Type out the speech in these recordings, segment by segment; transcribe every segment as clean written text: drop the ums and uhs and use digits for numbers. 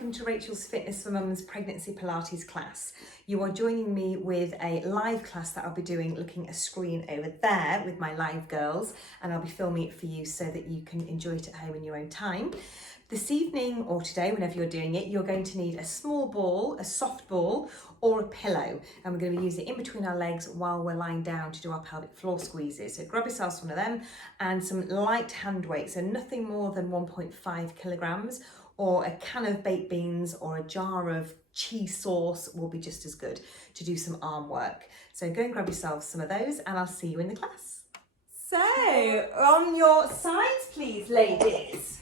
welcome to Rachel's Fitness for Mums Pregnancy Pilates class. You are joining me with a live class that I'll be doing looking at a screen over there with my live girls, and I'll be filming it for you so that you can enjoy it at home in your own time. This evening or today, whenever you're doing it, you're going to need a small ball, a soft ball, or a pillow, and we're going to be using it in between our legs while we're lying down to do our pelvic floor squeezes. So grab yourselves one of them and some light hand weights, so nothing more than 1.5 kilograms, or a can of baked beans or a jar of cheese sauce will be just as good to do some arm work. So go and grab yourselves some of those and I'll see you in the class. So on your sides, please, ladies.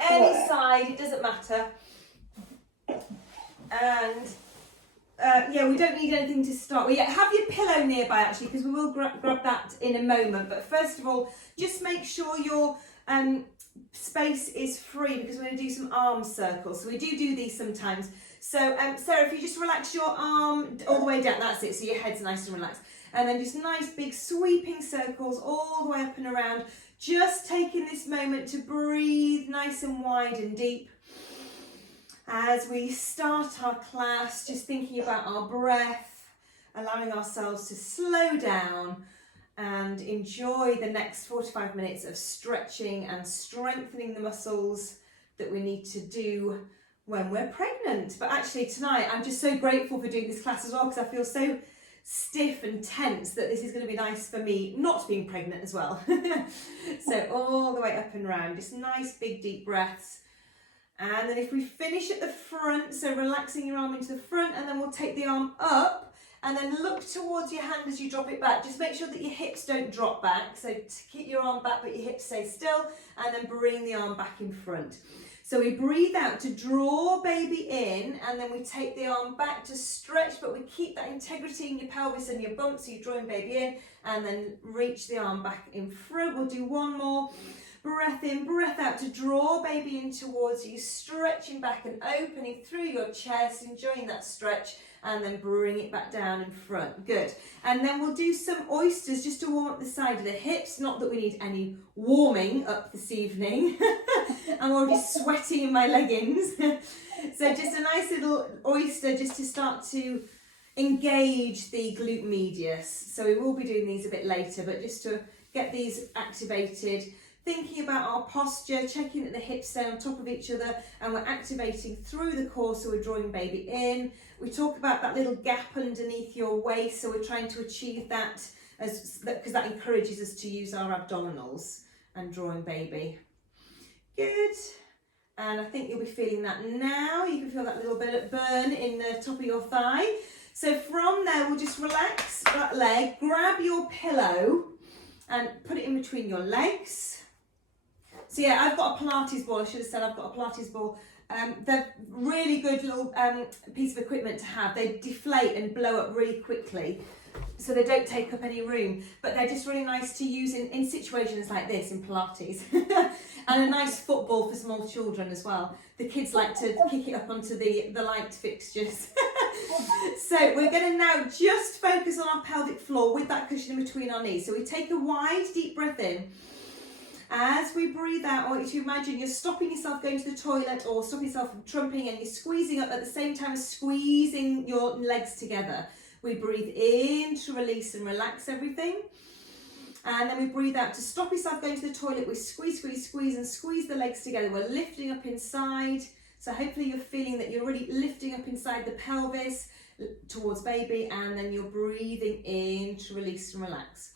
Any side, it doesn't matter. And yeah, we don't need anything to start with. Yeah, have your pillow nearby actually, because we will grab that in a moment. But first of all, just make sure your space is free, because we're going to do some arm circles. So we do these sometimes. So Sarah, if you just relax your arm all the way down, that's it, so your head's nice and relaxed. And then just nice big sweeping circles all the way up and around. Just taking this moment to breathe nice and wide and deep. As we start our class, just thinking about our breath, allowing ourselves to slow down and enjoy the next 45 minutes of stretching and strengthening the muscles that we need to do when we're pregnant. But actually tonight, I'm just so grateful for doing this class as well, because I feel so stiff and tense that this is going to be nice for me not being pregnant as well. So all the way up and round, just nice big deep breaths. And then if we finish at the front, so relaxing your arm into the front, and then we'll take the arm up and then look towards your hand as you drop it back. Just make sure that your hips don't drop back. So keep your arm back, but your hips stay still, and then bring the arm back in front. So we breathe out to draw baby in, and then we take the arm back to stretch, but we keep that integrity in your pelvis and your bump, so you're drawing baby in, and then reach the arm back in front. We'll do one more. Breath in, breath out to draw baby in towards you, stretching back and opening through your chest, enjoying that stretch, and then bring it back down in front. Good. And then we'll do some oysters just to warm up the side of the hips. Not that we need any warming up this evening. I'm already sweating in my leggings. So just a nice little oyster just to start to engage the glute medius. So we will be doing these a bit later, but just to get these activated. Thinking about our posture, checking that the hips stay on top of each other, and we're activating through the core, so we're drawing baby in. We talk about that little gap underneath your waist, so we're trying to achieve that because that encourages us to use our abdominals and drawing baby. Good. And I think you'll be feeling that now. You can feel that little bit of burn in the top of your thigh. So from there, we'll just relax that leg, grab your pillow and put it in between your legs. So yeah, I've got a Pilates ball. I should have said I've got a Pilates ball. They're really good little piece of equipment to have. They deflate and blow up really quickly, so they don't take up any room. But they're just really nice to use in situations like this, in Pilates. And a nice football for small children as well. The kids like to kick it up onto the light fixtures. So we're going to now just focus on our pelvic floor with that cushion in between our knees. So we take a wide, deep breath in. As we breathe out, I want you to imagine you're stopping yourself going to the toilet or stopping yourself from trumping, and you're squeezing up at the same time as squeezing your legs together. We breathe in to release and relax everything. And then we breathe out to stop yourself going to the toilet. We squeeze, squeeze, squeeze, and squeeze the legs together. We're lifting up inside. So hopefully you're feeling that you're really lifting up inside the pelvis towards baby, and then you're breathing in to release and relax.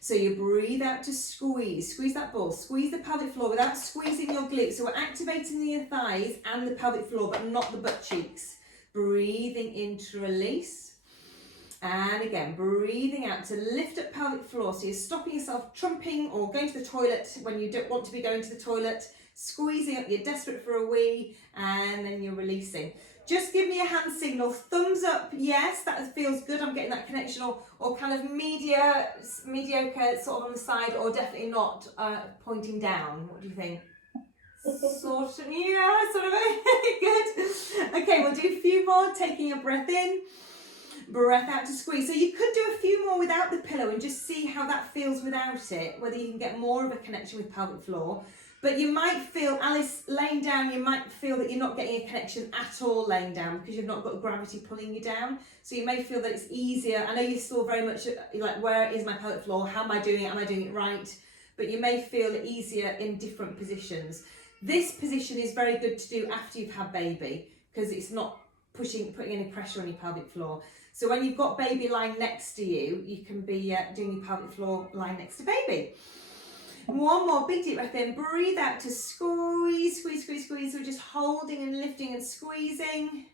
So you breathe out to squeeze that ball, squeeze the pelvic floor without squeezing your glutes. So we're activating the thighs and the pelvic floor, but not the butt cheeks. Breathing in to release. And again, breathing out to lift up pelvic floor. So you're stopping yourself trumping or going to the toilet when you don't want to be going to the toilet. Squeezing up, you're desperate for a wee, and then you're releasing. Just give me a hand signal. Thumbs up, yes, that feels good. I'm getting that connection, or kind of mediocre sort of on the side, or definitely not pointing down. What do you think? Sort of, yeah, sort of. Good. Okay, we'll do a few more. Taking a breath in, breath out to squeeze. So you could do a few more without the pillow and just see how that feels without it, whether you can get more of a connection with pelvic floor. But you might feel, Alice, laying down, you might feel that you're not getting a connection at all laying down because you've not got gravity pulling you down. So you may feel that it's easier. I know you're still very much like, where is my pelvic floor? How am I doing it? Am I doing it right? But you may feel it easier in different positions. This position is very good to do after you've had baby because it's not putting any pressure on your pelvic floor. So when you've got baby lying next to you, you can be doing your pelvic floor lying next to baby. One more big deep breath in, breathe out to squeeze, squeeze, squeeze, squeeze. We're just holding and lifting and squeezing.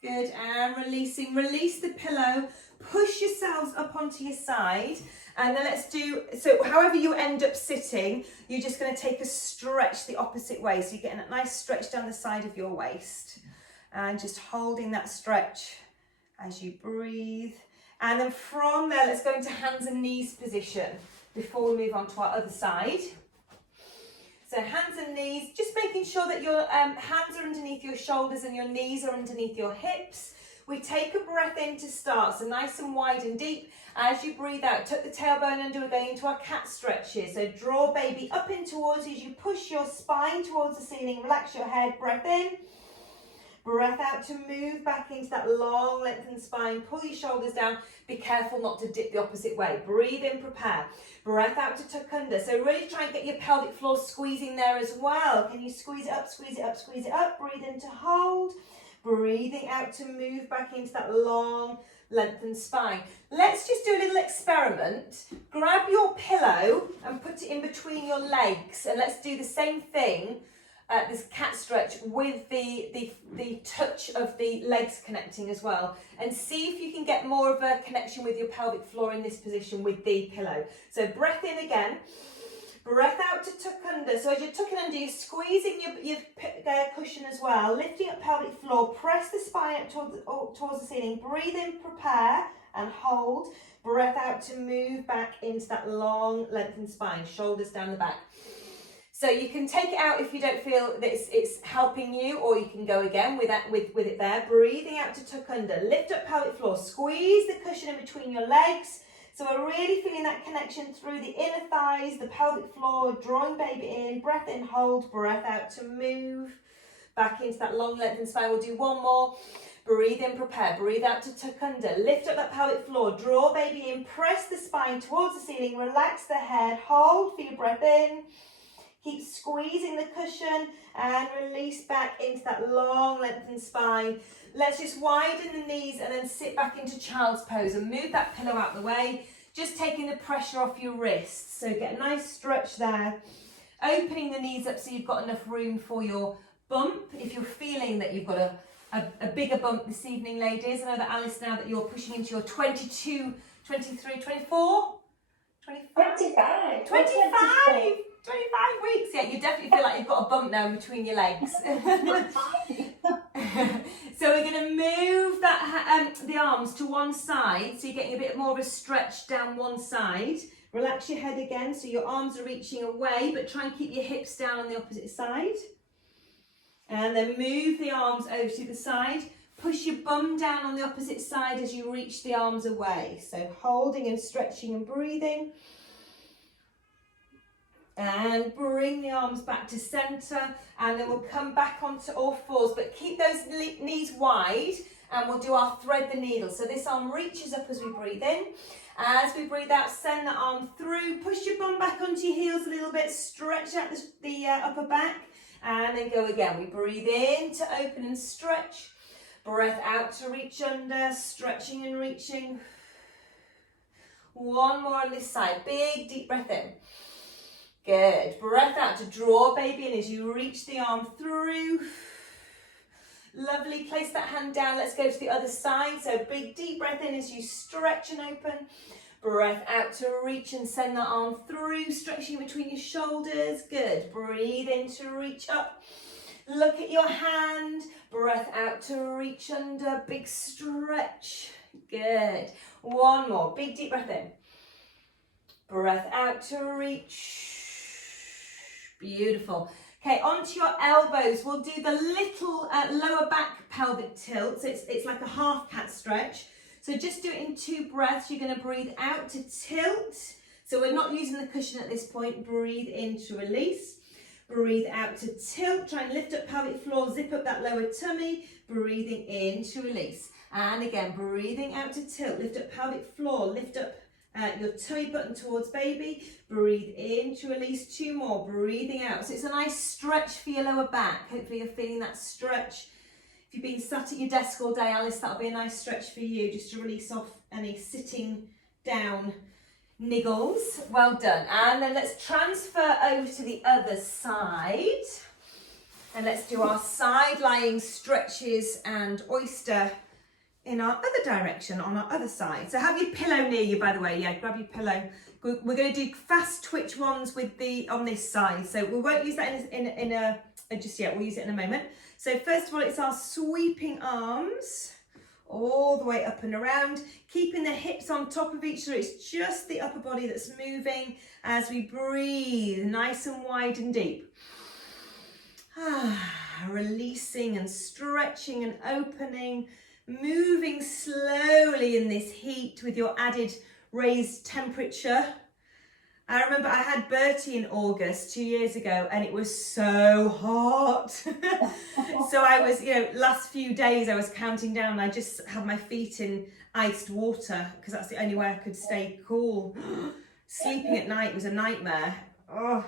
Good, and releasing. Release the pillow, push yourselves up onto your side. And then let's do, so however you end up sitting, you're just going to take a stretch the opposite way. So you're getting a nice stretch down the side of your waist. And just holding that stretch as you breathe. And then from there, let's go into hands and knees position before we move on to our other side. So hands and knees, just making sure that your hands are underneath your shoulders and your knees are underneath your hips. We take a breath in to start, so nice and wide and deep. As you breathe out, tuck the tailbone under, we're going into our cat stretches. So draw baby up in towards you as you push your spine towards the ceiling, relax your head, breath in. Breath out to move back into that long lengthened spine. Pull your shoulders down. Be careful not to dip the opposite way. Breathe in, prepare. Breath out to tuck under. So really try and get your pelvic floor squeezing there as well. Can you squeeze it up, squeeze it up, squeeze it up? Breathe in to hold. Breathing out to move back into that long lengthened spine. Let's just do a little experiment. Grab your pillow and put it in between your legs. And let's do the same thing. This cat stretch with the touch of the legs connecting as well, and see if you can get more of a connection with your pelvic floor in this position with the pillow. So breath in again, breath out to tuck under. So as you're tucking under, you're squeezing your cushion as well, lifting up pelvic floor, press the spine up towards the ceiling, breathe in, prepare and hold, breath out to move back into that long lengthened spine, shoulders down the back. So you can take it out if you don't feel that it's helping you, or you can go again with it there. Breathing out to tuck under. Lift up pelvic floor. Squeeze the cushion in between your legs. So we're really feeling that connection through the inner thighs, the pelvic floor, drawing baby in. Breath in, hold. Breath out to move back into that long lengthened spine. We'll do one more. Breathe in, prepare. Breathe out to tuck under. Lift up that pelvic floor. Draw baby in. Press the spine towards the ceiling. Relax the head. Hold for your breath in. Keep squeezing the cushion and release back into that long lengthened spine. Let's just widen the knees and then sit back into child's pose and move that pillow out the way, just taking the pressure off your wrists. So get a nice stretch there. Opening the knees up so you've got enough room for your bump. If you're feeling that you've got a bigger bump this evening, ladies, I know that Alice, now that you're pushing into your 22, 23, 24, 25. 25 weeks, yeah, you definitely feel like you've got a bump now in between your legs. So we're going to move that the arms to one side, so you're getting a bit more of a stretch down one side. Relax your head again, so your arms are reaching away, but try and keep your hips down on the opposite side. And then move the arms over to the side. Push your bum down on the opposite side as you reach the arms away. So holding and stretching and breathing. And bring the arms back to centre, and then we'll come back onto all fours, but keep those knees wide, and we'll do our thread the needle. So this arm reaches up as we breathe in. As we breathe out, send the arm through, push your bum back onto your heels a little bit, stretch out the upper back, and then go again. We breathe in to open and stretch, breath out to reach under, stretching and reaching. One more on this side, big deep breath in. Good. Breath out to draw baby in as you reach the arm through. Lovely. Place that hand down. Let's go to the other side. So big deep breath in as you stretch and open. Breath out to reach and send that arm through, stretching between your shoulders. Good. Breathe in to reach up. Look at your hand. Breath out to reach under. Big stretch. Good. One more. Big deep breath in. Breath out to reach. Beautiful. Okay, onto your elbows. We'll do the little lower back pelvic tilt. So it's like a half cat stretch. So just do it in 2 breaths. You're going to breathe out to tilt. So we're not using the cushion at this point. Breathe in to release. breathe out to tilt, try and lift up pelvic floor, zip up that lower tummy, breathing in to release. And again, breathing out to tilt, lift up pelvic floor, lift up your tummy button towards baby, breathe in to release. 2 more, breathing out. So it's a nice stretch for your lower back. Hopefully you're feeling that stretch. If you've been sat at your desk all day, Alice, that'll be a nice stretch for you, just to release off any sitting down niggles. Well done. And then let's transfer over to the other side. And let's do our side lying stretches and oyster in our other direction on our other side. So have your pillow near you, by the way. Yeah, grab your pillow. We're going to do fast twitch ones with on this side. So we won't use that just yet. We'll use it in a moment. So first of all, it's our sweeping arms all the way up and around, keeping the hips on top of each other. It's just the upper body that's moving as we breathe nice and wide and deep. Releasing and stretching and opening, moving slowly in this heat with your added raised temperature. I remember I had Bertie in August 2 years ago and it was so hot. So I was, last few days I was counting down and I just had my feet in iced water because that's the only way I could stay cool. Sleeping at night was a nightmare. Oh.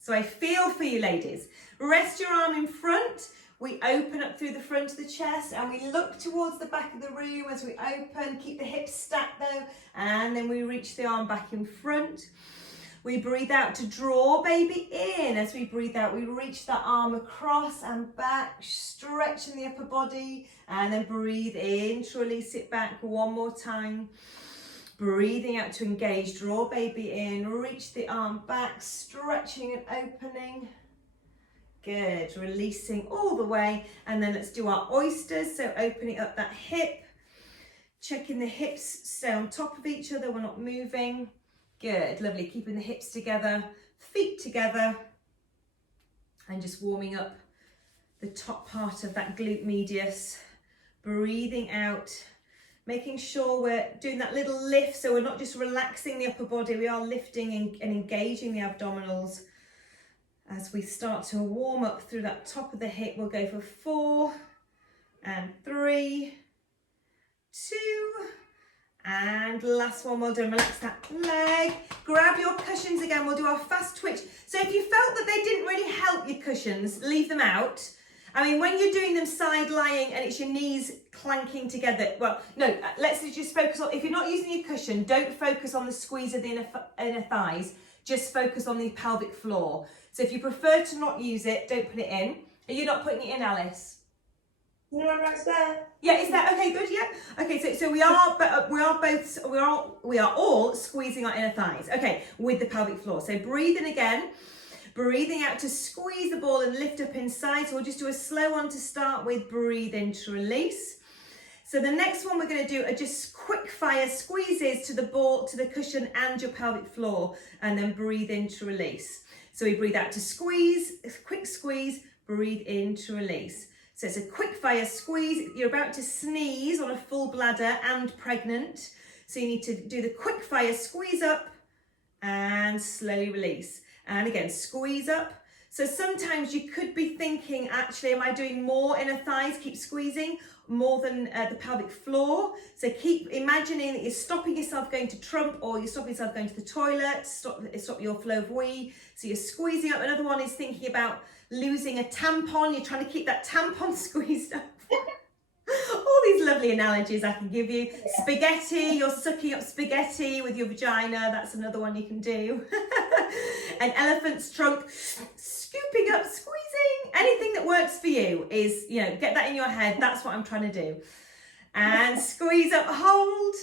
So I feel for you ladies. Rest your arm in front. We open up through the front of the chest and we look towards the back of the room as we open. Keep the hips stacked though. And then we reach the arm back in front. We breathe out to draw baby in. As we breathe out, we reach that arm across and back, stretching the upper body. And then breathe in to release it back 1 more time. Breathing out to engage, draw baby in, reach the arm back, stretching and opening. Good, releasing all the way. And then let's do our oysters. So opening up that hip, checking the hips stay on top of each other, we're not moving. Good, lovely, keeping the hips together, feet together. And just warming up the top part of that glute medius. Breathing out. Making sure we're doing that little lift, so we're not just relaxing the upper body, we are lifting and engaging the abdominals. As we start to warm up through that top of the hip, we'll go for 4 and 3, 2, and last one, well done. Relax that leg, grab your cushions again, we'll do our fast twitch. So if you felt that they didn't really help your cushions, leave them out. I mean, when you're doing them side lying and it's your knees clanking together, well, no, let's just focus on, if you're not using your cushion, don't focus on the squeeze of the inner thighs, just focus on the pelvic floor. So if you prefer to not use it, don't put it in. Are you not putting it in, Alice? No, right there. Yeah, is that okay? Good. Yeah. Okay. So we are all squeezing our inner thighs. Okay, with the pelvic floor. So breathe in again. Breathing out to squeeze the ball and lift up inside. So we'll just do a slow one to start with. Breathe in to release. So the next one we're going to do are just quick fire squeezes to the ball, to the cushion and your pelvic floor, and then breathe in to release. So we breathe out to squeeze, a quick squeeze, breathe in to release. So it's a quick fire squeeze. You're about to sneeze on a full bladder and pregnant. So you need to do the quick fire squeeze up and slowly release. And again, squeeze up. So sometimes you could be thinking, actually, am I doing more inner thighs? Keep squeezing more than the pelvic floor. So keep imagining that you're stopping yourself going to trump, or you're stopping yourself going to the toilet, stop your flow of wee. So you're squeezing up. Another one is thinking about losing a tampon. You're trying to keep that tampon squeezed up. All these lovely analogies I can give you. Yeah. Spaghetti, you're sucking up spaghetti with your vagina. That's another one you can do. An elephant's trunk, scooping up, squeezing. Anything that works for you is, get that in your head. That's what I'm trying to do. And squeeze up, hold.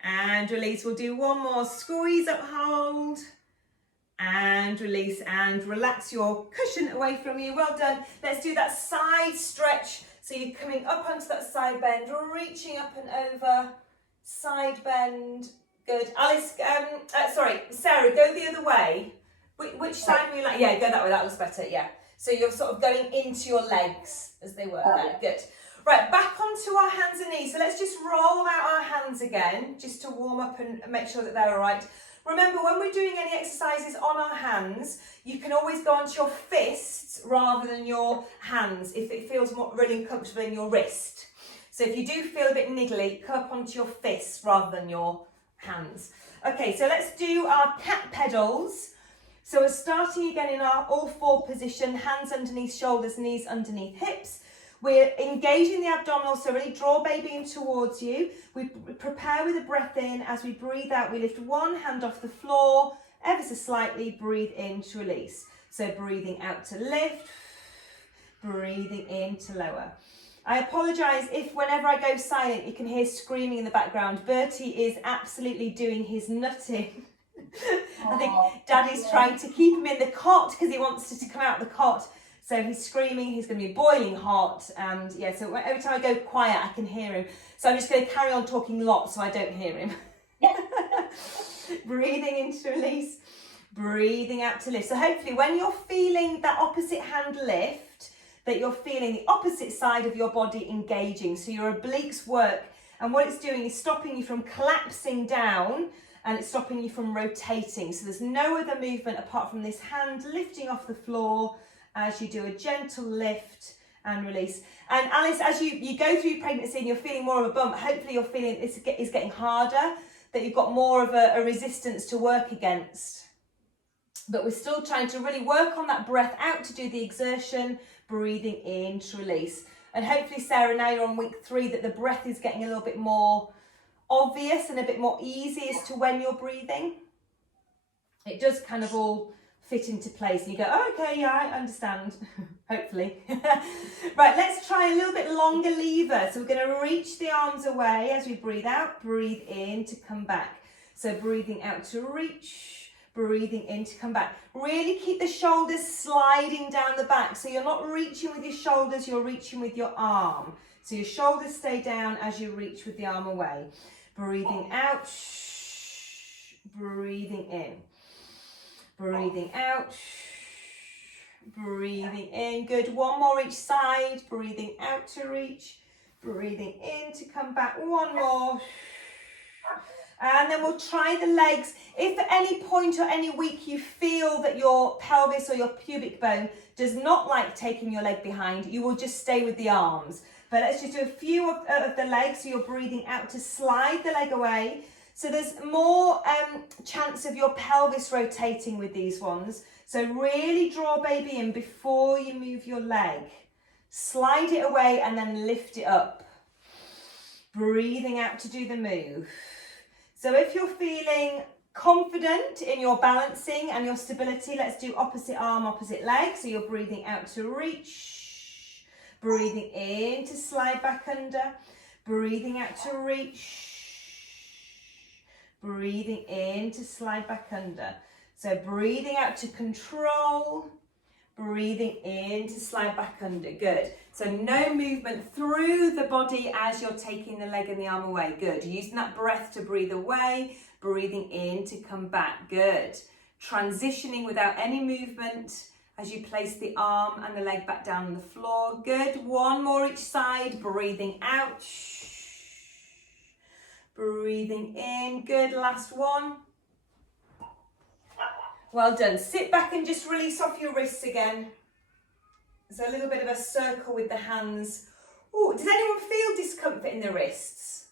And release. We'll do one more. Squeeze up, hold. And release, and relax your cushion away from you. Well done. Let's do that side stretch. So you're coming up onto that side bend, reaching up and over, side bend. Good. Alice, Sarah, go the other way. Which side were you like? Yeah, go that way. That looks better. Yeah. So you're sort of going into your legs as they were there. Good. Right, back onto our hands and knees. So let's just roll out our hands again, just to warm up and make sure that they're all right. Remember, when we're doing any exercises on our hands, you can always go onto your fists rather than your hands if it feels more really uncomfortable in your wrist. So if you do feel a bit niggly, come up onto your fists rather than your hands. Okay, so let's do our cat pedals. So we're starting again in our all four position, hands underneath shoulders, knees underneath hips. We're engaging the abdominal, so really draw baby in towards you. We prepare with a breath in. As we breathe out, we lift one hand off the floor, ever so slightly, breathe in to release. So breathing out to lift, breathing in to lower. I apologise if whenever I go silent, you can hear screaming in the background. Bertie is absolutely doing his nutting. I think Daddy's trying to keep him in the cot because he wants to come out of the cot. So he's screaming, he's going to be boiling hot, and yeah, so every time I go quiet, I can hear him. So I'm just going to carry on talking lots so I don't hear him. Breathing in to release, breathing out to lift. So hopefully when you're feeling that opposite hand lift, that you're feeling the opposite side of your body engaging. So your obliques work, and what it's doing is stopping you from collapsing down, and it's stopping you from rotating. So there's no other movement apart from this hand lifting off the floor as you do a gentle lift and release. And Alice, as you go through pregnancy and you're feeling more of a bump, hopefully you're feeling it's getting harder, that you've got more of a resistance to work against. But we're still trying to really work on that breath out to do the exertion, breathing in to release. And hopefully, Sarah, now you're on week 3, that the breath is getting a little bit more obvious and a bit more easy as to when you're breathing. It does kind of all fit into place and you go, oh, okay, yeah, I understand. Hopefully. Right, let's try a little bit longer lever. So we're going to reach the arms away as we breathe out, breathe in to come back. So breathing out to reach, breathing in to come back. Really keep the shoulders sliding down the back. So you're not reaching with your shoulders, you're reaching with your arm. So your shoulders stay down as you reach with the arm away. Breathing out, breathing in. Breathing out, breathing in. Good. One more each side. Breathing out to reach, breathing in to come back. One more. And then we'll try the legs. If at any point or any week you feel that your pelvis or your pubic bone does not like taking your leg behind, you will just stay with the arms. But let's just do a few of the legs. So you're breathing out to slide the leg away. So there's more chance of your pelvis rotating with these ones. So really draw baby in before you move your leg. Slide it away and then lift it up. Breathing out to do the move. So if you're feeling confident in your balancing and your stability, let's do opposite arm, opposite leg. So you're breathing out to reach. Breathing in to slide back under. Breathing out to reach. Breathing in to slide back under. So breathing out to control, breathing in to slide back under. Good. So no movement through the body as you're taking the leg and the arm away. Good. Using that breath to breathe away, breathing in to come back. Good. Transitioning without any movement as you place the arm and the leg back down on the floor. Good. One more each side. Breathing out. Breathing in. Good. Last one. Well done. Sit back and just release off your wrists again. So a little bit of a circle with the hands. Oh, does anyone feel discomfort in the wrists?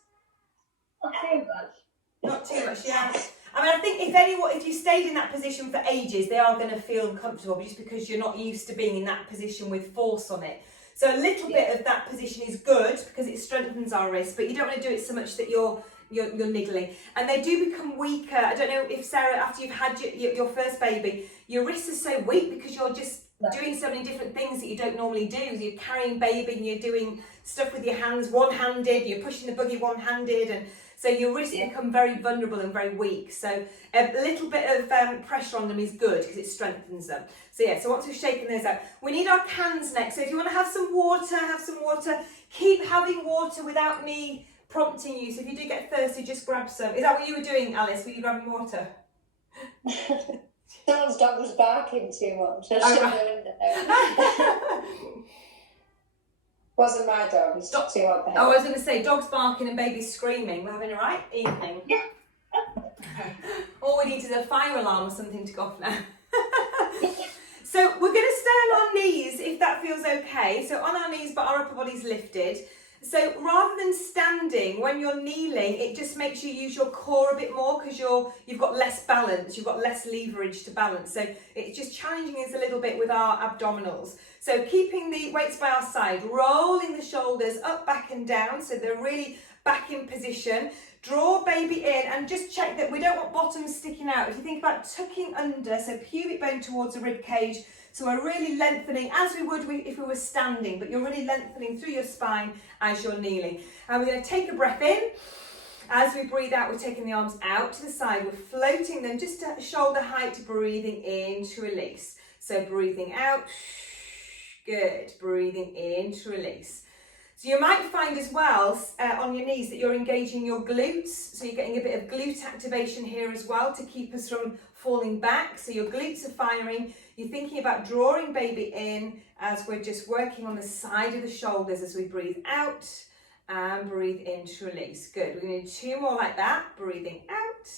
Not too much. Not too much, yeah. I mean, I think if you stayed in that position for ages, they are going to feel uncomfortable just because you're not used to being in that position with force on it. So a little bit of that position is good because it strengthens our wrists, but you don't want to do it so much that you're niggling. And they do become weaker. I don't know if, Sarah, after you've had your first baby, your wrists are so weak because you're just doing so many different things that you don't normally do. You're carrying baby and you're doing stuff with your hands one-handed, you're pushing the buggy one-handed, and so your wrists become very vulnerable and very weak. So a little bit of pressure on them is good because it strengthens them. So yeah, so once we've shaken those out, we need our cans next. So if you want to have some water, have some water. Keep having water without me prompting you. So if you do get thirsty, just grab some. Is that what you were doing, Alice? Were you grabbing water? Someone's dog was barking too much. I shut the window. Wasn't my dog, it's too hot the head. Oh, I was going to say, dogs barking and babies screaming. We're having a right evening. Yeah. All we need is a fire alarm or something to go off now. So we're going to stay on our knees if that feels okay. So on our knees, but our upper body's lifted. So rather than standing, when you're kneeling, it just makes you use your core a bit more because you've got less balance, you've got less leverage to balance. So it's just challenging us a little bit with our abdominals. So keeping the weights by our side, rolling the shoulders up, back and down so they're really back in position. Draw baby in and just check that we don't want bottoms sticking out. If you think about tucking under, so pubic bone towards the rib cage, so we're really lengthening as we would if we were standing, but you're really lengthening through your spine as you're kneeling. And we're going to take a breath in. As we breathe out, we're taking the arms out to the side. We're floating them just to shoulder height, breathing in to release. So breathing out, good. Breathing in to release. So you might find as well on your knees that you're engaging your glutes. So you're getting a bit of glute activation here as well to keep us from falling back. So your glutes are firing. You're thinking about drawing baby in as we're just working on the side of the shoulders as we breathe out and breathe in to release. Good. We're going to do 2 more like that. Breathing out,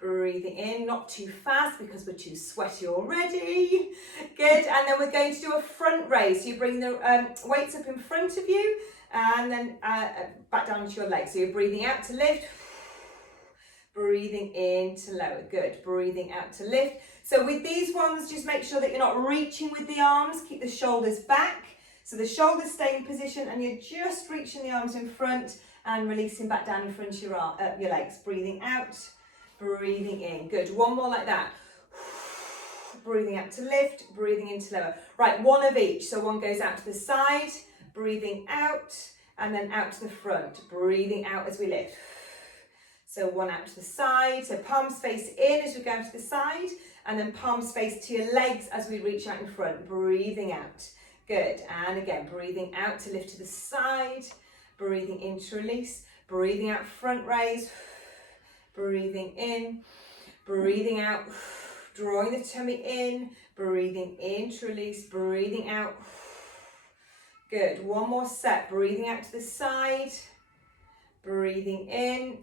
breathing in, not too fast because we're too sweaty already. Good. And then we're going to do a front raise. So you bring the weights up in front of you and then back down to your legs. So you're breathing out to lift, breathing in to lower. Good. Breathing out to lift. So with these ones, just make sure that you're not reaching with the arms. Keep the shoulders back. So the shoulders stay in position and you're just reaching the arms in front and releasing back down in front of your legs. Breathing out, breathing in. Good. 1 more like that. Breathing out to lift, breathing in to lower. Right, 1 of each. So 1 goes out to the side, breathing out, and then out to the front. Breathing out as we lift. So 1 out to the side. So palms face in as we go to the side, and then palms face to your legs as we reach out in front. Breathing out. Good. And again, breathing out to lift to the side, breathing in to release, breathing out front raise, breathing in, breathing out, drawing the tummy in, breathing in to release, breathing out. Good. 1 more set. Breathing out to the side, breathing in,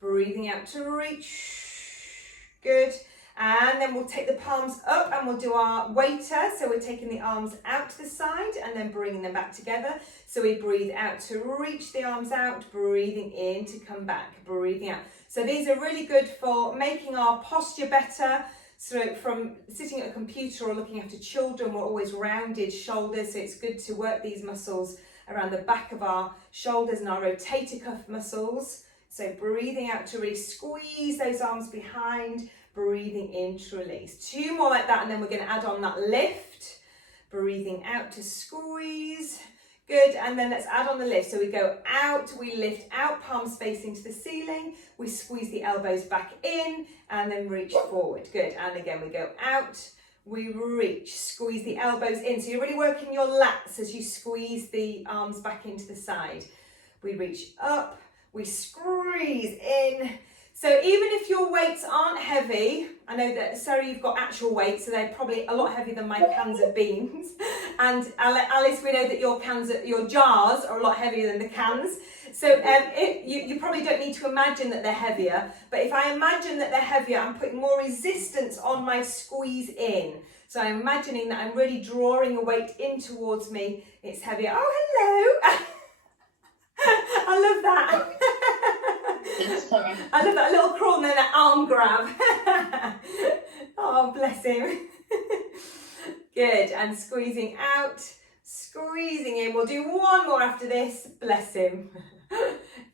breathing out to reach. Good. And then we'll take the palms up and we'll do our waiter. So we're taking the arms out to the side and then bringing them back together. So we breathe out to reach the arms out, breathing in to come back, breathing out. So these are really good for making our posture better. So from sitting at a computer or looking after children, we're always rounded shoulders. So it's good to work these muscles around the back of our shoulders and our rotator cuff muscles. So breathing out to really squeeze those arms behind, breathing in to release. 2 more like that and then we're going to add on that lift. Breathing out to squeeze. Good, and then let's add on the lift. So we go out, we lift out, palms facing to the ceiling. We squeeze the elbows back in and then reach forward. Good, and again we go out, we reach, squeeze the elbows in. So you're really working your lats as you squeeze the arms back into the side. We reach up, we squeeze in. So even if your weights aren't heavy, I know that Sarah, you've got actual weights, so they're probably a lot heavier than my cans of beans. And Alice, we know that your jars are a lot heavier than the cans. So you probably don't need to imagine that they're heavier. But if I imagine that they're heavier, I'm putting more resistance on my squeeze in. So I'm imagining that I'm really drawing a weight in towards me. It's heavier. Oh, hello. I love that. I love that little crawl and then that arm grab. Oh, bless him. Good, and squeezing out, squeezing in. We'll do 1 more after this. Bless him.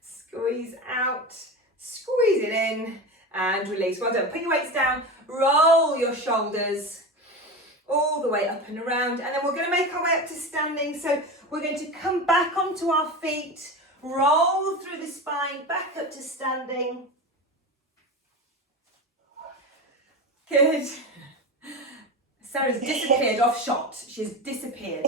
Squeeze out, squeeze it in, and release. Well done. Put your weights down, roll your shoulders all the way up and around, and then we're going to make our way up to standing. So we're going to come back onto our feet, roll through the spine, back up to standing. Good. Sarah's disappeared off shot. She's disappeared.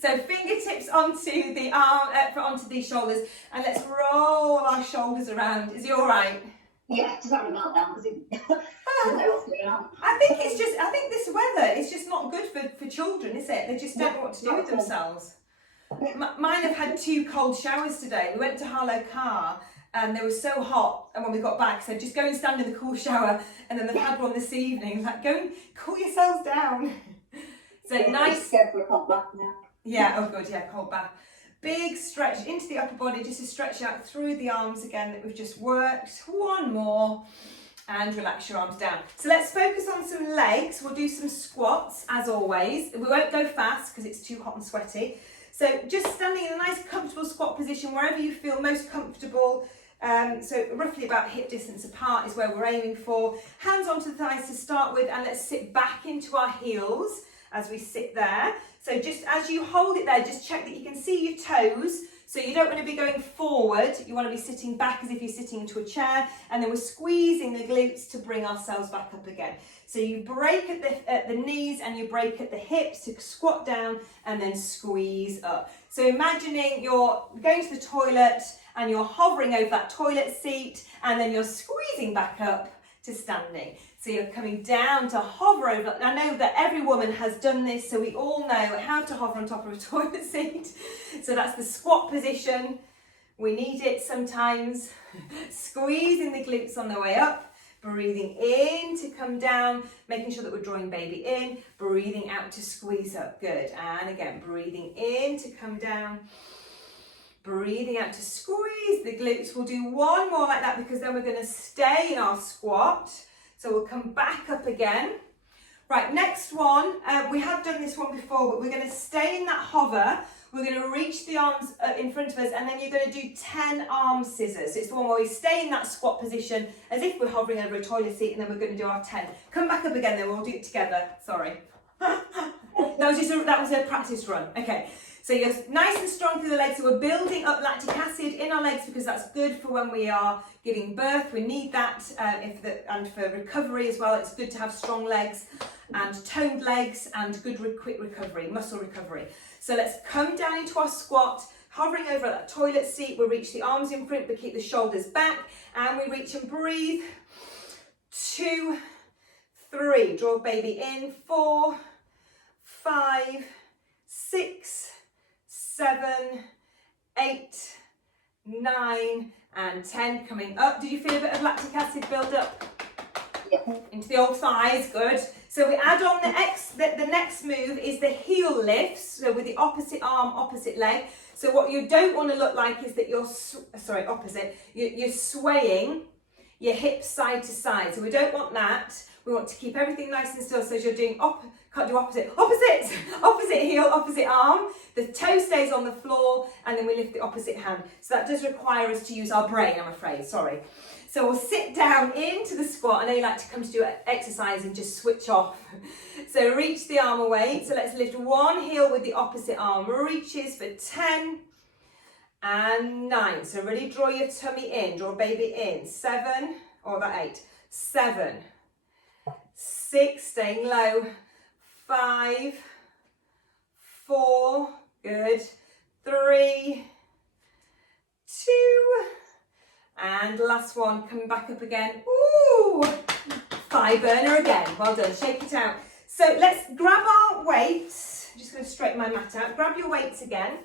So fingertips onto the arm, onto the shoulders, and let's roll our shoulders around. Is he all right? Yeah, just having a meltdown because he doesn't know what's going on. I think this weather is just not good for children, is it? They just don't know what to do with themselves. Mine have had 2 cold showers today. We went to Harlow Car and they were so hot, and when we got back said just go and stand in the cool shower, and then they've had one this evening, like go and cool yourselves down. So yeah, nice. Go for a hot bath now. Yeah, oh good, yeah, cold bath. Big stretch into the upper body, just to stretch out through the arms again that we've just worked. One more, and relax your arms down. So let's focus on some legs. We'll do some squats as always. We won't go fast because it's too hot and sweaty. So just standing in a nice comfortable squat position wherever you feel most comfortable. So roughly about hip distance apart is where we're aiming for. Hands onto the thighs to start with, and let's sit back into our heels as we sit there. So just as you hold it there, just check that you can see your toes. So you don't want to be going forward, you want to be sitting back as if you're sitting into a chair, and then we're squeezing the glutes to bring ourselves back up again. So you break at the knees and you break at the hips to squat down and then squeeze up. So imagining you're going to the toilet and you're hovering over that toilet seat, and then you're squeezing back up to standing. So you're coming down to hover over. I know that every woman has done this, so we all know how to hover on top of a toilet seat. So that's the squat position. We need it sometimes. Squeezing the glutes on the way up, breathing in to come down, making sure that we're drawing baby in, breathing out to squeeze up. Good. And again, breathing in to come down, breathing out to squeeze the glutes. We'll do one more like that because then we're going to stay in our squat. So we'll come back up again. Right, next one, we have done this one before, but we're going to stay in that hover. We're going to reach the arms in front of us, and then you're going to do 10 arm scissors. So it's the one where we stay in that squat position as if we're hovering over a toilet seat, and then we're going to do our 10. Come back up again, then we'll do it together. Sorry. that was a practice run. Okay. So you're nice and strong through the legs. So we're building up lactic acid in our legs because that's good for when we are giving birth. We need that and for recovery as well. It's good to have strong legs and toned legs and good quick recovery, muscle recovery. So let's come down into our squat, hovering over that toilet seat. We reach the arms in front, but keep the shoulders back. And we reach and breathe. 2, 3. Draw baby in. 4, 5, 6, 7, 8, 9, and 10. Coming up. Did you feel a bit of lactic acid build up? Yeah. Into the old thighs. Good. So we add on the next move is the heel lifts. So with the opposite arm, opposite leg. So what you don't want to look like is that you're you're swaying your hips side to side. So we don't want that. We want to keep everything nice and still. So as you're doing can't do opposite heel, opposite arm. The toe stays on the floor, and then we lift the opposite hand. So that does require us to use our brain, I'm afraid, sorry. So we'll sit down into the squat. I know you like to come to do exercise and just switch off. So reach the arm away. So let's lift one heel with the opposite arm. Reaches for 10 and 9. So really draw your tummy in, draw baby in. 7, or about 8. 7, 6, staying low. 5, 4, good. 3, 2, and last one, coming back up again. Ooh, 5 burner again. Well done, shake it out. So let's grab our weights. I'm just going to straighten my mat out. Grab your weights again.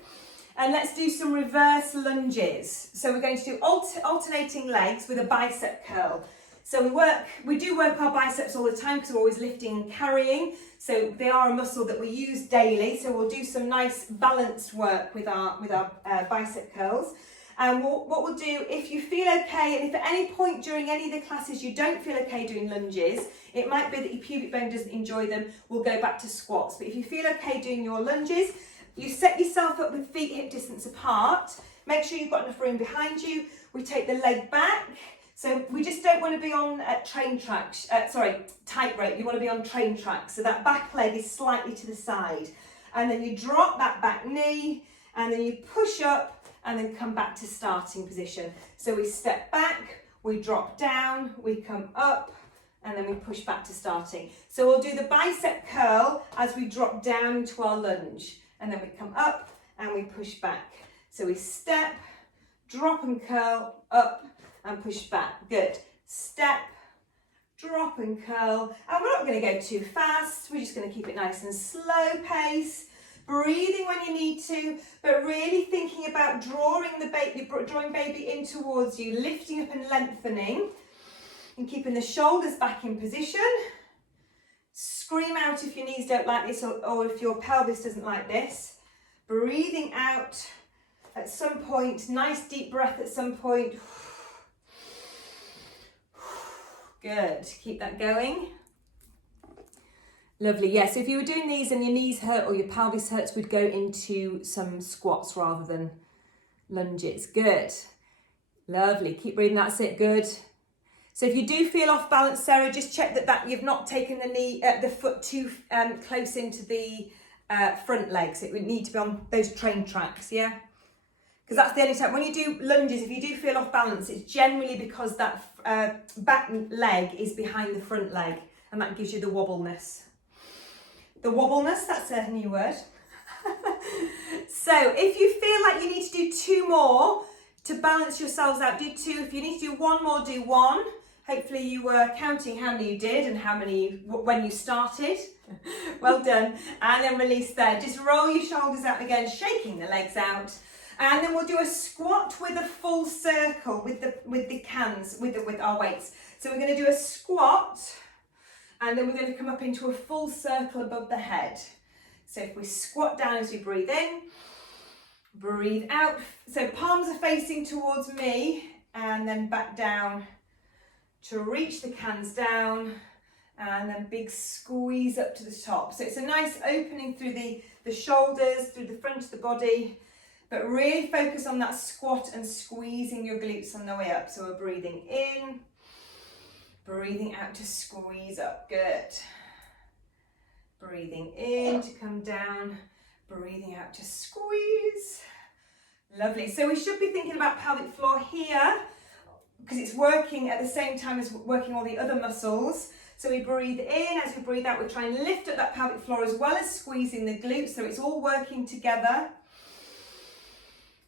And let's do some reverse lunges. So we're going to do alternating legs with a bicep curl. So we do work our biceps all the time because we're always lifting and carrying. So they are a muscle that we use daily. So we'll do some nice balanced work with our bicep curls. And what we'll do, if you feel okay, and if at any point during any of the classes you don't feel okay doing lunges, it might be that your pubic bone doesn't enjoy them, we'll go back to squats. But if you feel okay doing your lunges, you set yourself up with feet hip distance apart. Make sure you've got enough room behind you. We take the leg back. So we just don't want to be on tightrope. You want to be on train tracks. So that back leg is slightly to the side. And then you drop that back knee, and then you push up, and then come back to starting position. So we step back, we drop down, we come up, and then we push back to starting. So we'll do the bicep curl as we drop down into our lunge, and then we come up and we push back. So we step, drop and curl, up and push back. Good. Step, drop and curl. And we're not going to go too fast. We're just going to keep it nice and slow pace. breathing when you need to, but really thinking about drawing baby in towards you, lifting up and lengthening, and keeping the shoulders back in position. Scream out if your knees don't like this, or if your pelvis doesn't like this. Breathing out at some point, nice deep breath at some point. Good, keep that going. Lovely, yes, so if you were doing these and your knees hurt or your pelvis hurts, we'd go into some squats rather than lunges. Good, lovely, keep breathing, that's it, good. So if you do feel off balance, Sarah, just check that you've not taken the foot too close into the front legs. It would need to be on those train tracks, yeah? Because that's the only time, when you do lunges, if you do feel off balance, it's generally because that back leg is behind the front leg, and that gives you the wobbleness. The wobbleness, that's a new word. So if you feel like you need to do 2 more to balance yourselves out, do 2. If you need to do 1 more, do 1. Hopefully you were counting how many you did and how many when you started. Well done. And then release there. Just roll your shoulders out again, shaking the legs out. And then we'll do a squat with a full circle with the cans, with our weights. So we're going to do a squat, and then we're going to come up into a full circle above the head. So if we squat down as we breathe in, breathe out. So palms are facing towards me, and then back down to reach the cans down, and then big squeeze up to the top. So it's a nice opening through the shoulders, through the front of the body, but really focus on that squat and squeezing your glutes on the way up. So we're breathing in, breathing out to squeeze up, good. Breathing in to come down, breathing out to squeeze. Lovely, so we should be thinking about pelvic floor here, because it's working at the same time as working all the other muscles. So we breathe in, as we breathe out, we try and lift up that pelvic floor as well as squeezing the glutes, so it's all working together.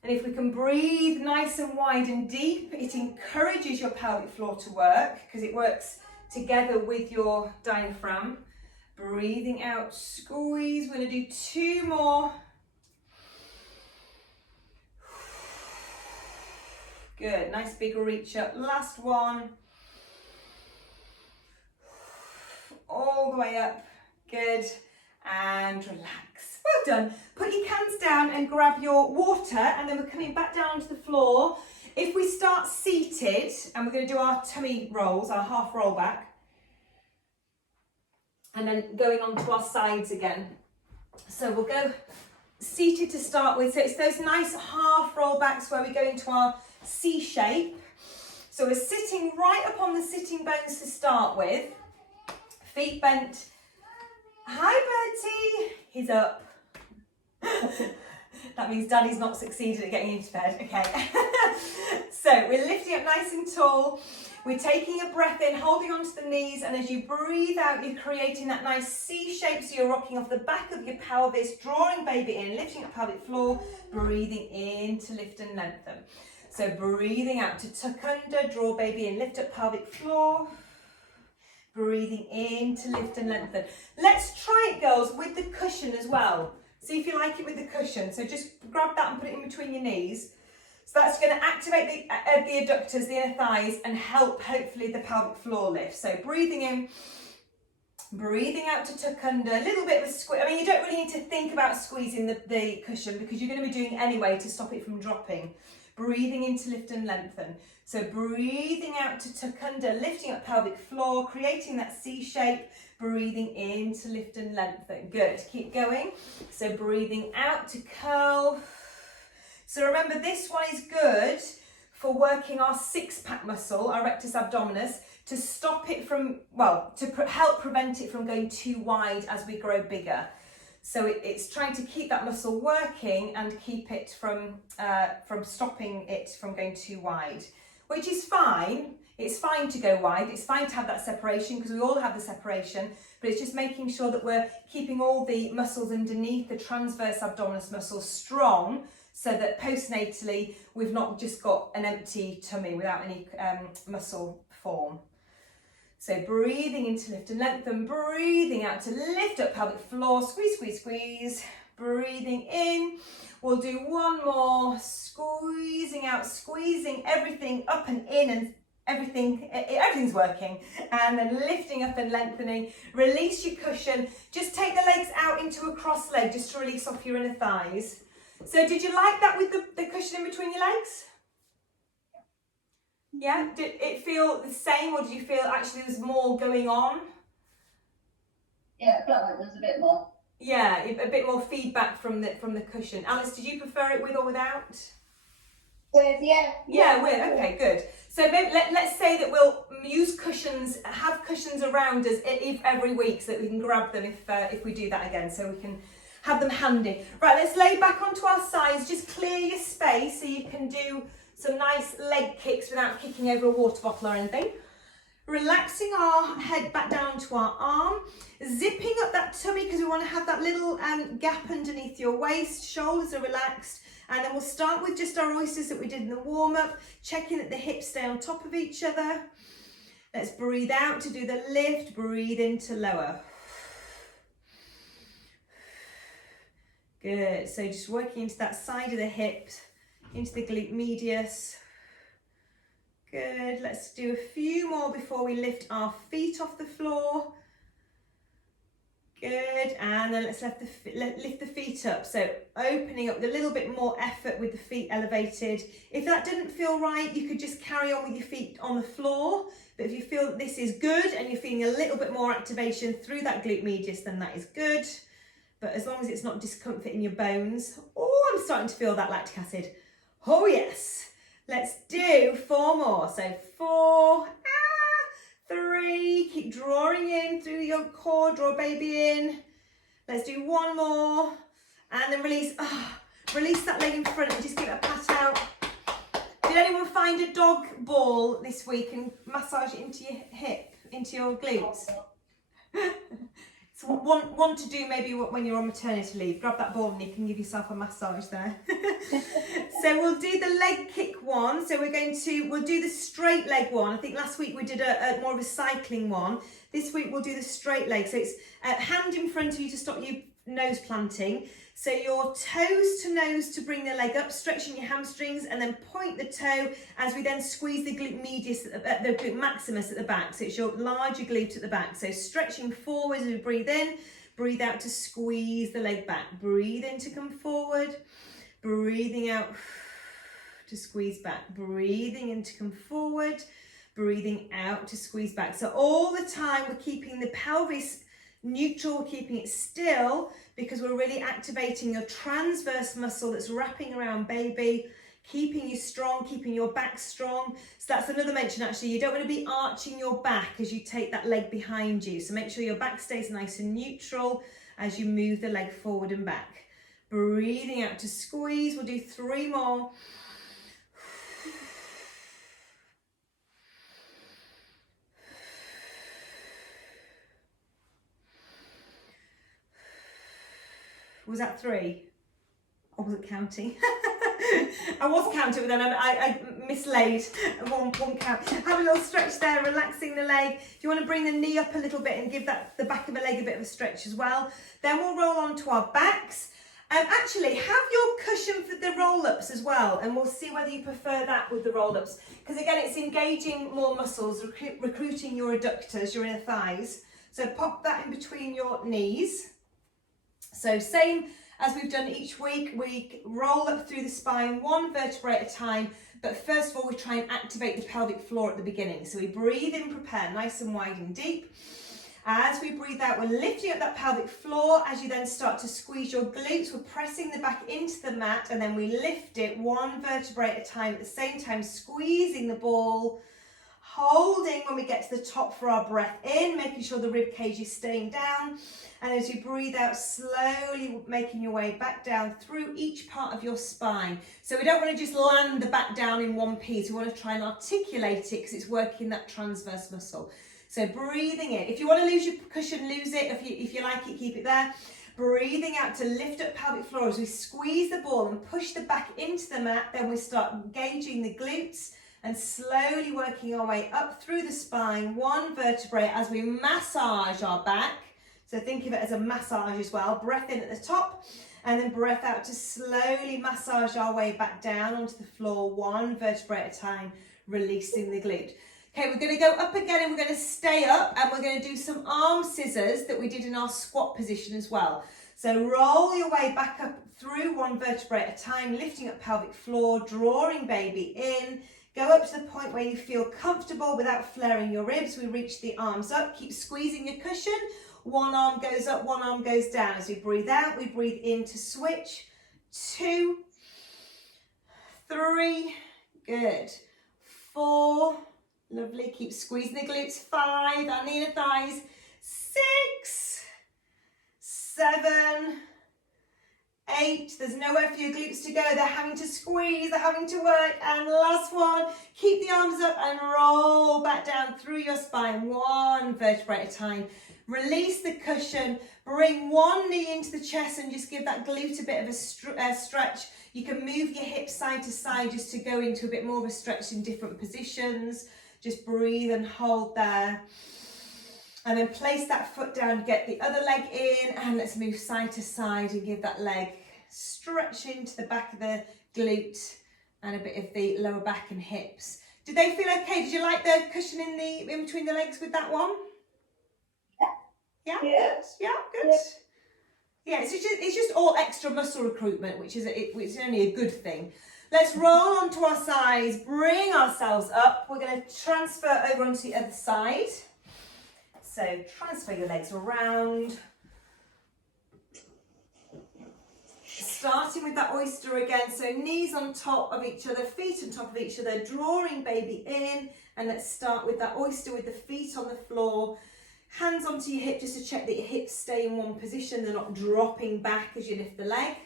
And if we can breathe nice and wide and deep, it encourages your pelvic floor to work, because it works together with your diaphragm. Breathing out, squeeze. We're going to do 2 more. Good, nice big reach up. Last one. All the way up. Good. And relax. Well done. Put your cans down and grab your water, and then we're coming back down onto the floor. If we start seated, and we're going to do our tummy rolls, our half roll back, and then going on to our sides again. So we'll go seated to start with. So it's those nice half roll backs where we go into our C shape. So we're sitting right up on the sitting bones to start with. Feet bent. Hi, Bertie. He's up. That means Daddy's not succeeded at getting into bed. Okay. So we're lifting up nice and tall. We're taking a breath in, holding onto the knees, and as you breathe out, you're creating that nice C shape, so you're rocking off the back of your pelvis, drawing baby in, lifting up pelvic floor, breathing in to lift and lengthen. So breathing out to tuck under, draw baby in, lift up pelvic floor, breathing in to lift and lengthen. Let's try it, girls, with the cushion as well. See if you like it with the cushion. So just grab that and put it in between your knees. So that's going to activate the adductors, the inner thighs, and help, hopefully, the pelvic floor lift. So breathing in, breathing out to tuck under, a little bit of a squeeze. I mean, you don't really need to think about squeezing the cushion, because you're going to be doing it anyway to stop it from dropping. Breathing in to lift and lengthen. So breathing out to tuck under, lifting up pelvic floor, creating that C shape. Breathing in to lift and lengthen. Good, keep going. So breathing out to curl. So remember, this one is good for working our 6-pack muscle, our rectus abdominis, to stop it from, well, to help prevent it from going too wide as we grow bigger. So it's trying to keep that muscle working and keep it from stopping it from going too wide, which is fine. It's fine to go wide. It's fine to have that separation, because we all have the separation, but it's just making sure that we're keeping all the muscles underneath the transverse abdominis muscles strong, so that postnatally we've not just got an empty tummy without any muscle form. So breathing in to lift and lengthen, breathing out to lift up pelvic floor, squeeze, squeeze, squeeze. breathing in. We'll do one more, squeezing out, squeezing everything up and in, and everything's working. And then lifting up and lengthening. Release your cushion. Just take the legs out into a cross leg just to release off your inner thighs. So did you like that with the cushion in between your legs? Yeah, did it feel the same, or did you feel actually there was more going on? Yeah, it felt like there was a bit more. Yeah, a bit more feedback from the cushion. Alice, did you prefer it with or without? With, yeah. Yeah, with. Okay, good. So maybe let's say that we'll use cushions, have cushions around us every week, so that we can grab them if we do that again, so we can have them handy. Right, let's lay back onto our sides. Just clear your space so you can do some nice leg kicks without kicking over a water bottle or anything. Relaxing our head back down to our arm, zipping up that tummy because we want to have that little gap underneath your waist, shoulders are relaxed, and then we'll start with just our oysters that we did in the warm-up, checking that the hips stay on top of each other. Let's breathe out to do the lift, breathe in to lower. Good, so just working into that side of the hips, into the glute medius. Good, let's do a few more before we lift our feet off the floor. Good, and then let's lift the feet up. So opening up with a little bit more effort with the feet elevated. If that didn't feel right, you could just carry on with your feet on the floor. But if you feel that this is good and you're feeling a little bit more activation through that glute medius, then that is good. But as long as it's not discomfort in your bones. Oh, I'm starting to feel that lactic acid. Oh yes. Let's do 4 more. So 4, 3, keep drawing in through your core, draw baby in. Let's do 1 more. And then release, release that leg in front and just give it a pat out. Did anyone find a dog ball this week and massage it into your hip, into your glutes? So one to do maybe when you're on maternity leave. Grab that ball and you can give yourself a massage there. So we'll do the leg kick one. So we'll do the straight leg one. I think last week we did a more of a cycling one. This week we'll do the straight leg. So it's hand in front of you to stop you nose planting. So your toes to nose to bring the leg up, stretching your hamstrings, and then point the toe as we then squeeze the glute medius, the glute maximus at the back. So it's your larger glute at the back. So stretching forward as we breathe in, breathe out to squeeze the leg back. Breathe in to come forward, breathing out to squeeze back. Breathing in to come forward, breathing out to squeeze back. So all the time we're keeping the pelvis neutral, we're keeping it still because we're really activating your transverse muscle that's wrapping around baby, keeping you strong, keeping your back strong. So that's another mention actually, you don't want to be arching your back as you take that leg behind you. So make sure your back stays nice and neutral as you move the leg forward and back. Breathing out to squeeze, we'll do 3 more. Was that 3? I wasn't counting. I was counting, but then I mislaid one count. Have a little stretch there, relaxing the leg. If you want to bring the knee up a little bit and give the back of the leg a bit of a stretch as well. Then we'll roll onto our backs. Actually, have your cushion for the roll-ups as well, and we'll see whether you prefer that with the roll-ups. Because again, it's engaging more muscles, recruiting your adductors, your inner thighs. So pop that in between your knees. So same as we've done each week, we roll up through the spine 1 vertebrae at a time, but first of all we try and activate the pelvic floor at the beginning. So we breathe in, prepare nice and wide and deep. As we breathe out, we're lifting up that pelvic floor. As you then start to squeeze your glutes, we're pressing the back into the mat, and then we lift it 1 vertebrae at a time, at the same time squeezing the ball, holding when we get to the top for our breath in, making sure the rib cage is staying down. And as you breathe out, slowly making your way back down through each part of your spine. So we don't want to just land the back down in one piece. We want to try and articulate it because it's working that transverse muscle. So breathing in. If you want to lose your cushion, lose it. If you like it, keep it there. Breathing out to lift up pelvic floor as we squeeze the ball and push the back into the mat. Then we start engaging the glutes and slowly working our way up through the spine, 1 vertebrae as we massage our back. So think of it as a massage as well. Breath in at the top And then breath out to slowly massage our way back down onto the floor, one vertebrae at a time, releasing the glute. Okay, we're going to go up again and we're going to stay up and we're going to do some arm scissors that we did in our squat position as well. So roll your way back up through one vertebrae at a time, lifting up pelvic floor, drawing baby in. Go up to the point where you feel comfortable without flaring your ribs. We reach the arms up, keep squeezing your cushion. One arm goes up, one arm goes down. As we breathe out, we breathe in to switch. 2, 3, good. 4, lovely, keep squeezing the glutes. 5, our knee and thighs. 6, 7, 8, there's nowhere for your glutes to go, they're having to squeeze, they're having to work, and last one, keep the arms up and roll back down through your spine, one vertebrae at a time. Release the cushion, bring one knee into the chest and just give that glute a bit of a stretch. You can move your hips side to side just to go into a bit more of a stretch in different positions. Just breathe and hold there. And then place that foot down, get the other leg in, and let's move side to side and give that leg stretch into the back of the glute and a bit of the lower back and hips. Did they feel okay? Did you like the cushion in between the legs with that one? Yeah? Yes. Yeah, good. Yeah, it's just all extra muscle recruitment, which is only a good thing. Let's roll onto our sides, bring ourselves up. We're going to transfer over onto the other side. So transfer your legs around. Starting with that oyster again. So knees on top of each other, feet on top of each other, drawing baby in. And let's start with that oyster with the feet on the floor. Hands onto your hip just to check that your hips stay in one position. They're not dropping back as you lift the leg.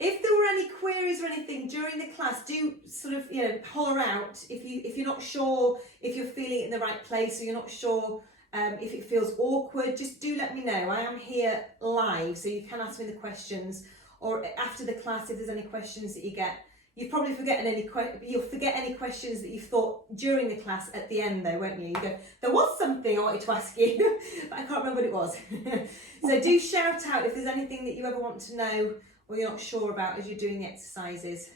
If there were any queries or anything during the class, do sort of, holler out if you're not sure if you're feeling it in the right place or you're not sure if it feels awkward. Just do let me know. I am here live, so you can ask me the questions, or after the class if there's any questions that you get. You'll probably forget any questions that you thought during the class at the end though, won't you? You go, there was something I wanted to ask you, but I can't remember what it was. So do shout out if there's anything that you ever want to know or you're not sure about as you're doing the exercises.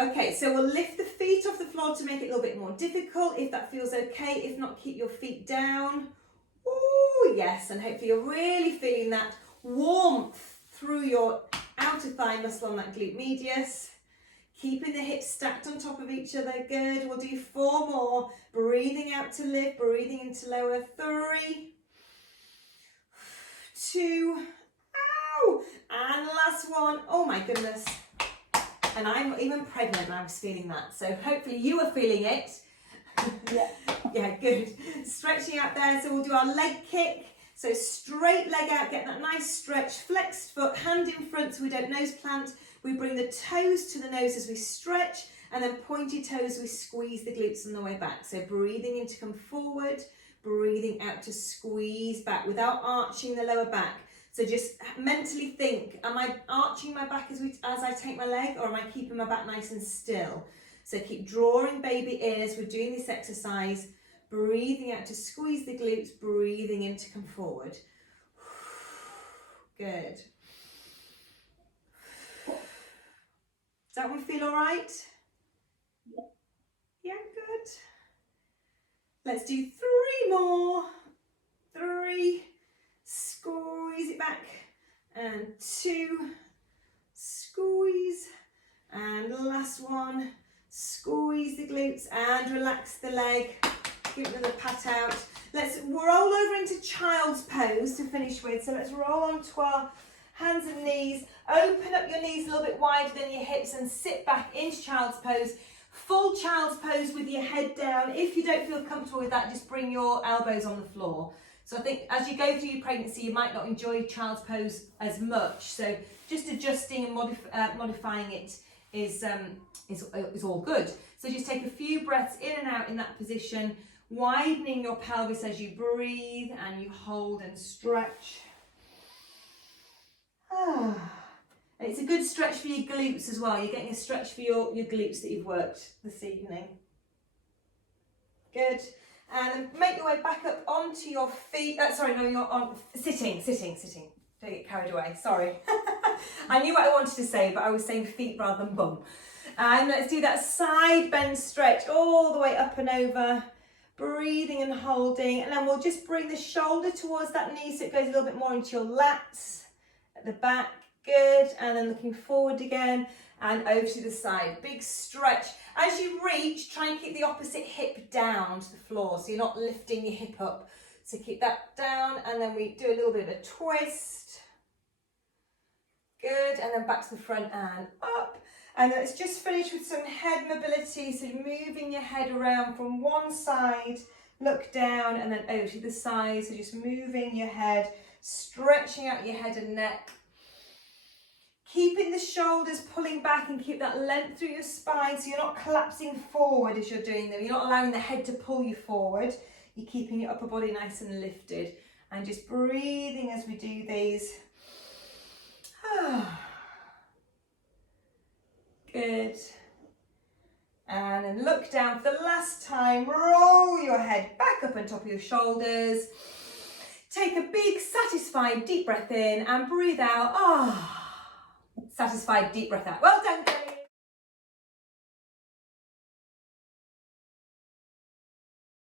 Okay, so we'll lift the feet off the floor to make it a little bit more difficult, if that feels okay. If not, keep your feet down. Oh yes, and hopefully you're really feeling that warmth through your outer thigh muscle on that glute medius. Keeping the hips stacked on top of each other, good. We'll do 4 more. Breathing out to lift, breathing into lower. 3, 2, ow, and last one. Oh my goodness. And I'm even pregnant and I was feeling that. So hopefully you are feeling it. Yeah. Yeah, good. Stretching out there. So we'll do our leg kick. So straight leg out, get that nice stretch. Flexed foot, hand in front so we don't nose plant. We bring the toes to the nose as we stretch, and then pointy toes, we squeeze the glutes on the way back. So breathing in to come forward, breathing out to squeeze back without arching the lower back. So just mentally think, am I arching my back as I take my leg, or am I keeping my back nice and still? So keep drawing baby in as we're doing this exercise, breathing out to squeeze the glutes, breathing in to come forward. Good. Does that one feel all right? Yeah, good. Let's do 3 more. 3, squeeze it back, and 2, squeeze, and last one, squeeze the glutes and relax the leg. Give it another pat out. Let's roll over into child's pose to finish with. So let's roll onto our hands and knees. Open up your knees a little bit wider than your hips and sit back into child's pose. Full child's pose with your head down. If you don't feel comfortable with that, just bring your elbows on the floor. So I think as you go through your pregnancy, you might not enjoy child's pose as much. So just adjusting and modifying it is all good. So just take a few breaths in and out in that position, widening your pelvis as you breathe and you hold and stretch. And it's a good stretch for your glutes as well. You're getting a stretch for your glutes that you've worked this evening. Good. And make your way back up onto your feet. You're on sitting. don't get carried away, sorry. I knew what I wanted to say, but I was saying feet rather than bum. And let's do that side bend stretch all the way up and over, breathing and holding. And then we'll just bring the shoulder towards that knee so it goes a little bit more into your lats at the back. Good. And then looking forward again and over to the side. Big stretch. As you reach, try and keep the opposite hip down to the floor so you're not lifting your hip up. So keep that down, and then we do a little bit of a twist. Good. And then back to the front and up. And then let's just finish with some head mobility. So moving your head around from one side, look down, and then over to the side. So just moving your head, stretching out your head and neck. Keeping the shoulders pulling back and keep that length through your spine so you're not collapsing forward as you're doing them. You're not allowing the head to pull you forward. You're keeping your upper body nice and lifted. And just breathing as we do these. Good. And then look down for the last time. Roll your head back up on top of your shoulders. Take a big satisfied deep breath in and breathe out. Satisfied deep breath out. Well done.